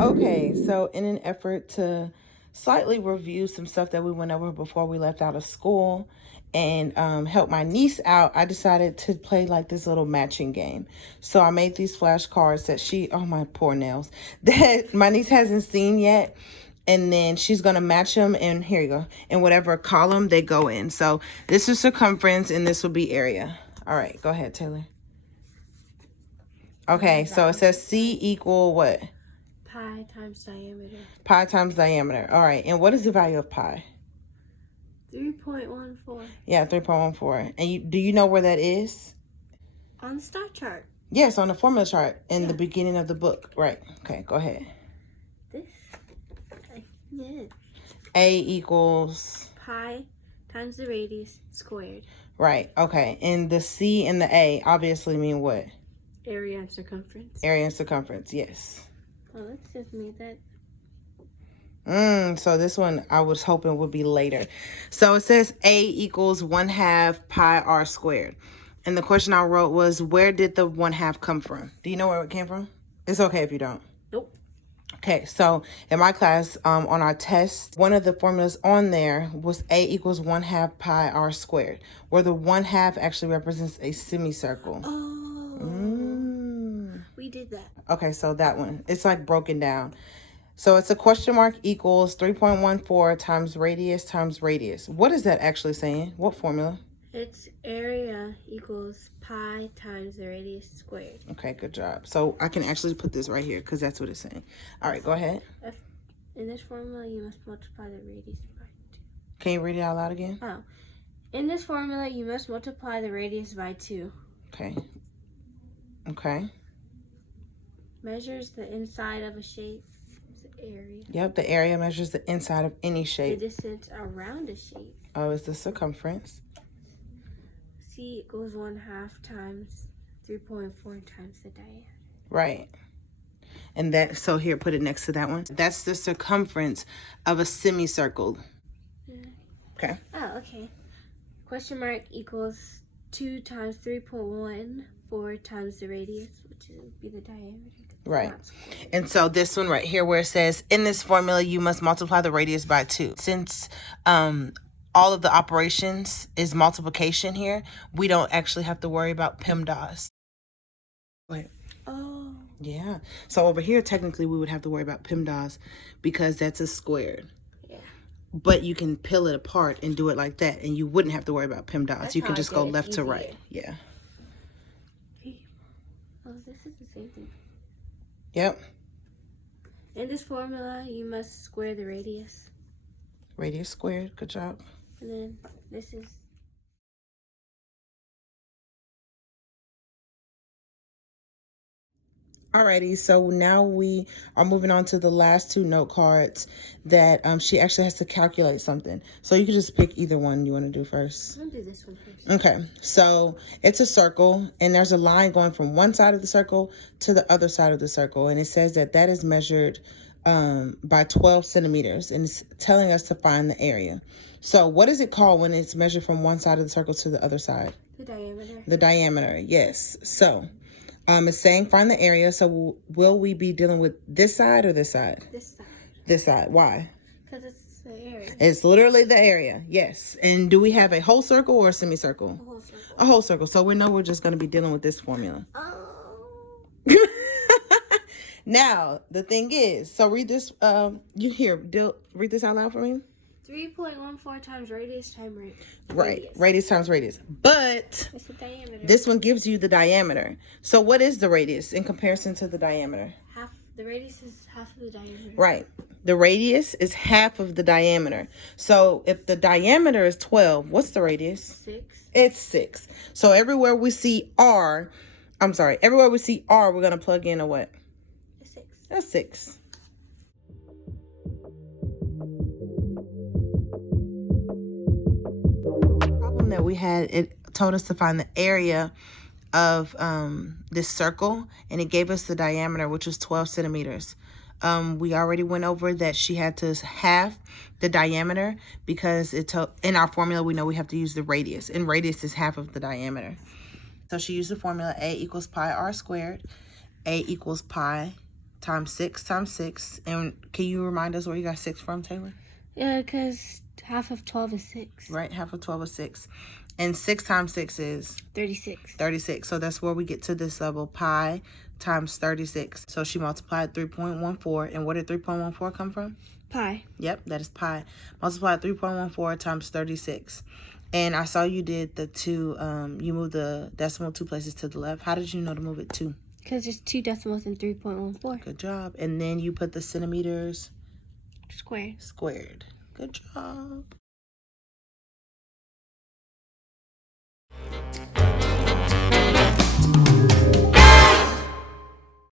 Okay, so in an effort to slightly review some stuff that we went over before we left out of school and help my niece out, I decided to play like this little matching game. So I made these flashcards that oh my poor nails, that my niece hasn't seen yet. And then she's going to match them, and here you go, in whatever column they go in. So this is circumference and this will be area. All right, go ahead, Taylor. Okay, so it says C equal what? Pi times diameter. Pi times diameter. All right. And what is the value of pi? 3.14. Yeah, 3.14. And do you know where that is? On the star chart. Yes, on the formula chart in the beginning of the book. Right. Okay, go ahead. This? Yeah. A equals? Pi times the radius squared. Right. Okay. And the C and the A obviously mean what? Area and circumference. Area and circumference, yes. Oh, let's just make that. So this one I was hoping would be later. So it says A equals 1/2 pi r squared. And the question I wrote was, where did the 1/2 come from? Do you know where it came from? It's okay if you don't. Nope. Okay, so in my class, on our test, one of the formulas on there was A equals 1/2 pi r squared, where the 1/2 actually represents a semicircle. Oh. We did that. Okay, so that one, it's like broken down. So it's a question mark equals 3.14 times radius. What is that actually saying? What formula? It's area equals pi times the radius squared. Okay, good job. So I can actually put this right here because that's what it's saying. All right, go ahead. In this formula, you must multiply the radius by 2. Can you read it out loud again? Oh. In this formula, you must multiply the radius by 2. Okay. Okay. Measures the inside of a shape. The area. Yep, the area measures the inside of any The shape. distance around a shape. Oh, it's the circumference. C equals 1/2 times 3.4 times the diameter. Right. And that, so here, put it next to that one. That's the circumference of a semicircle. Okay. Oh, okay. Question mark equals 2 times 3.14 times the radius, which would be the diameter. Right. And so this one right here where it says, in this formula, you must multiply the radius by 2. Since all of the operations is multiplication here, we don't actually have to worry about PEMDAS. Wait. Oh. Yeah. So over here, technically, we would have to worry about PEMDAS because that's a squared. Yeah. But you can peel it apart and do it like that, and you wouldn't have to worry about PEMDAS. You can just go left to right. Yeah. Oh, this is the same thing. Yep. In this formula, you must square the radius. Radius squared. Good job. And then this is... Alrighty, so now we are moving on to the last 2 note cards that she actually has to calculate something. So you can just pick either one you want to do first. I'll do this one first. Okay, so it's a circle, and there's a line going from one side of the circle to the other side of the circle. And it says that is measured by 12 centimeters, and it's telling us to find the area. So what is it called when it's measured from one side of the circle to the other side? The diameter. The diameter, yes. So it's saying find the area. So will we be dealing with this side or this side? This side. This side. Why? Because it's the area. It's literally the area. Yes. And do we have a whole circle or a semicircle? A whole circle. A whole circle. So we know we're just going to be dealing with this formula. Oh. Now, the thing is, so read this. Read this out loud for me. 3.14 times radius times radius. Right. Radius times radius. But it's the diameter. This one gives you the diameter. So what is the radius in comparison to the diameter? The radius is half of the diameter. Right. The radius is half of the diameter. So if the diameter is 12, what's the radius? 6. It's 6. So everywhere we see R, we're going to plug in a what? A 6. A 6. That we had, it told us to find the area of this circle, and it gave us the diameter, which was 12 centimeters. We already went over that she had to halve the diameter because in our formula we know we have to use the radius, and radius is half of the diameter. So she used the formula A equals pi r squared. A equals pi times 6 times 6. And can you remind us where you got 6 from, Taylor? Yeah, because half of 12 is 6. Right, half of 12 is 6. And 6 times 6 is? 36. 36. So that's where we get to this level, pi times 36. So she multiplied 3.14. And where did 3.14 come from? Pi. Yep, that is pi. Multiply 3.14 times 36. And I saw you did the 2, you moved the decimal 2 places to the left. How did you know to move it 2? Because there's 2 decimals in 3.14. Good job. And then you put the centimeters Squared. Good job.